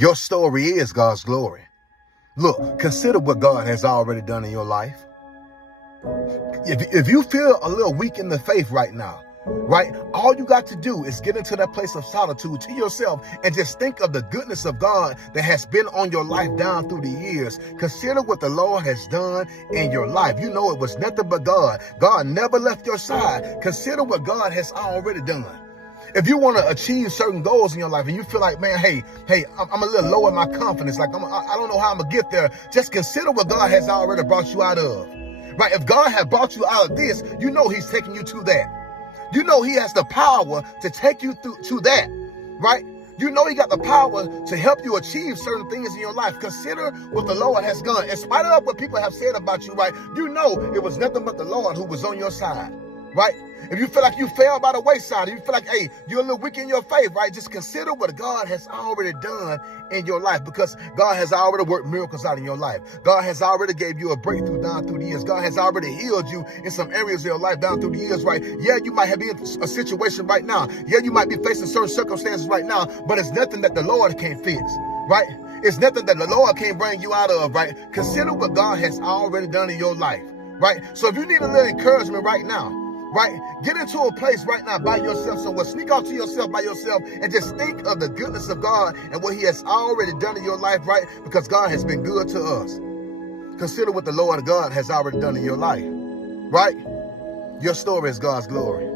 Your story is God's glory. Look, consider what God has already done in your life. If you feel a little weak in the faith right now, right, all you got to do is get into that place of solitude to yourself and just think of the goodness of God that has been on your life down through the years. Consider what the Lord has done in your life. You know it was nothing but God. God never left your side. Consider what God has already done. If you want to achieve certain goals in your life and you feel like, man, hey, I'm a little low in my confidence, like I don't know how I'm going to get there, just consider what God has already brought you out of. Right? If God had brought you out of this, you know he's taking you to that. You know he has the power to take you through to that, right? You know he got the power to help you achieve certain things in your life. Consider what the Lord has done. In spite of what people have said about you, right? You know it was nothing but the Lord who was on your side, right? If you feel like you fell by the wayside, if you feel like, hey, you're a little weak in your faith, right? Just consider what God has already done in your life, because God has already worked miracles out in your life. God has already gave you a breakthrough down through the years. God has already healed you in some areas of your life down through the years, right? Yeah, you might be in a situation right now. Yeah, you might be facing certain circumstances right now, but it's nothing that the Lord can't fix, right? It's nothing that the Lord can't bring you out of, right? Consider what God has already done in your life, right? So if you need a little encouragement right now, right, get into a place right now by yourself somewhere. Sneak out to yourself by yourself and just think of the goodness of God and what he has already done in your life, right? Because God has been good to us. Consider what the Lord God has already done in your life, right? Your story is God's glory.